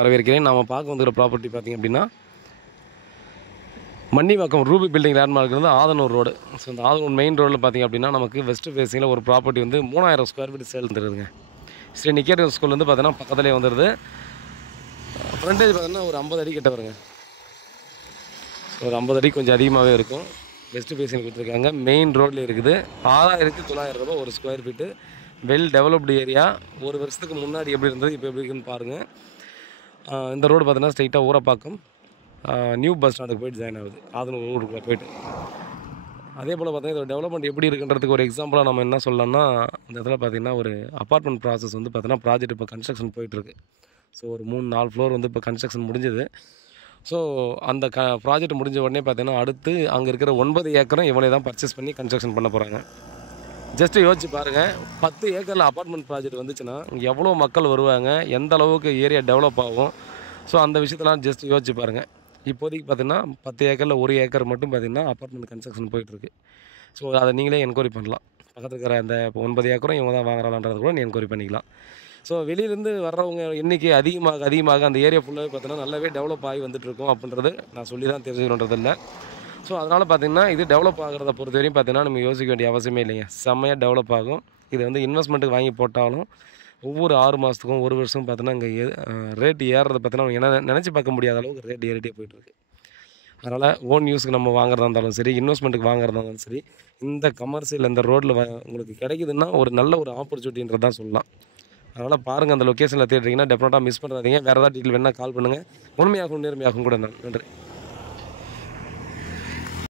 வரவேற்கிறேன். நாம் பார்க்க வந்துக்கிற ப்ராப்பர்ட்டி பார்த்திங்க அப்படின்னா மன்னிவாக்கம் ரூபி பில்டிங் லேண்ட்மார்க் வந்து ஆதனூர் ரோடு. ஸோ இந்த ஆதனூர் மெயின் ரோடில் பார்த்திங்க அப்படின்னா நமக்கு வெஸ்ட் ஃபேஸிங்கில் ஒரு ப்ராப்பர்ட்டி வந்து 3000 ஸ்கொயர் ஃபீட் சேல் தருதுங்க. ஸ்ரீ நிக்கேதன் ஸ்கூல் வந்து பார்த்தீங்கன்னா பக்கத்துலேயே வந்துடுது. ஃப்ரண்டேஜ் பார்த்தீங்கன்னா ஒரு 50 அடி கிட்ட வருங்க. ஒரு 50 அடி கொஞ்சம் அதிகமாகவே இருக்கும். வெஸ்ட் ஃபேஸிங் கொடுத்துருக்காங்க. மெயின் ரோடில் இருக்குது. 6900 ரூபா ஒரு square feet. Well developed area. ஒரு வருஷத்துக்கு முன்னாடி எப்படி இருந்தது இப்போ எப்படி இருக்குன்னு பாருங்கள். இந்த ரோடு பார்த்தீங்கன்னா ஸ்ட்ரைட்டாக ஊரப்பாக்கம் நியூ பஸ் ஸ்டாண்டுக்கு போய்ட்டு ஜாயின் ஆகுது. ஆதனூர் ஊருக்குள்ளே போய்ட்டு அதே போல் பார்த்தீங்கன்னா இதோட டெவலப்மெண்ட் எப்படி இருக்குன்றதுக்கு ஒரு எக்ஸாம்பிளாக நம்ம என்ன சொல்லலாம்னா, இந்த இடத்துல பார்த்திங்கன்னா ஒரு அப்பார்ட்மெண்ட் ப்ராசஸ் வந்து பார்த்தீங்கன்னா ப்ராஜெக்ட் இப்போ கன்ஸ்ட்ரக்ஷன் போயிட்டுருக்கு. ஸோ ஒரு 3-4 ஃப்ளோர் வந்து இப்போ கன்ஸ்ட்ரக்ஷன் முடிஞ்சது. ஸோ அந்த ப்ராஜெக்ட் முடிஞ்ச உடனே பார்த்தீங்கன்னா அடுத்து அங்கே இருக்கிற 9 ஏக்கரும் இவங்களே தான் பர்ச்சேஸ் பண்ணி கன்ஸ்ட்ரக்ஷன் பண்ண போகிறாங்க. ஜஸ்ட்டு யோசிச்சு பாருங்கள், 10 ஏக்கரில் அப்பார்ட்மெண்ட் ப்ராஜெக்ட் வந்துச்சுன்னா எவ்வளோ மக்கள் வருவாங்க, எந்த அளவுக்கு ஏரியா டெவலப் ஆகும். ஸோ அந்த விஷயத்தெல்லாம் ஜஸ்ட் யோசிச்சு பாருங்கள். இப்போதைக்கு பார்த்தீங்கன்னா 10 ஏக்கரில் 1 ஏக்கர் மட்டும் பார்த்திங்கன்னா அப்பார்ட்மெண்ட் கன்ஸ்ட்ரக்ஷன் போயிட்டுருக்கு. ஸோ அதை நீங்களே என்கொயரி பண்ணலாம். பக்கத்தில் இருக்கிற அந்த 9 ஏக்கரும் இவங்க தான் வாங்குறாங்கன்றது கூட நீ என்கொயரி பண்ணிக்கலாம். ஸோ வெளியிலேருந்து வர்றவங்க எண்ணிக்கை அதிகமாக அந்த ஏரியா ஃபுல்லாகவே பார்த்தீங்கன்னா நல்லாவே டெவலப் ஆகி வந்துட்டுருக்கோம் அப்படின்றது நான் சொல்லி தான் தெரிஞ்சுக்கணுன்றது இல்லை. ஸோ அதனால் பார்த்திங்கன்னா இது டெவலப் ஆகிறத பொறுத்த வரையும் பார்த்திங்கன்னா நம்ம யோசிக்க வேண்டிய அவசியமே இல்லைங்க. செம்மையாக டெவலப் ஆகும். இது வந்து இன்வெஸ்ட்மெண்ட்டுக்கு வாங்கி போட்டாலும் ஒவ்வொரு 6 மாதத்துக்கும் 1 வருஷம் பார்த்தீங்கன்னா இங்கே ரேட் ஏறுறதை பார்த்தீங்கன்னா என்ன நினச்சி பார்க்க முடியாத அளவுக்கு ரேட் ஏறிட்டே போயிட்டுருக்கு. அதனால் ஓன் யூஸுக்கு நம்ம வாங்குறதா இருந்தாலும் சரி, இன்வெஸ்ட்மெண்ட்டுக்கு வாங்குறதா இருந்தாலும் சரி, இந்த கமர்ஷியல் இந்த ரோட்டில் உங்களுக்கு கிடைக்குதுன்னா ஒரு நல்ல ஒரு ஆப்பர்ச்சுனிட்டின்றது தான் சொல்லலாம். அதனால் பாருங்கள், அந்த லொக்கேஷனில் தேடுறீங்கன்னா டெஃபினட்டாக மிஸ் பண்ணுறாதீங்க. வேறு ஏதாவது டீட்டெயில் வேணால் கால் பண்ணுங்கள். உண்மையாகவும் நேர்மையாகவும் கூட. நன்றி.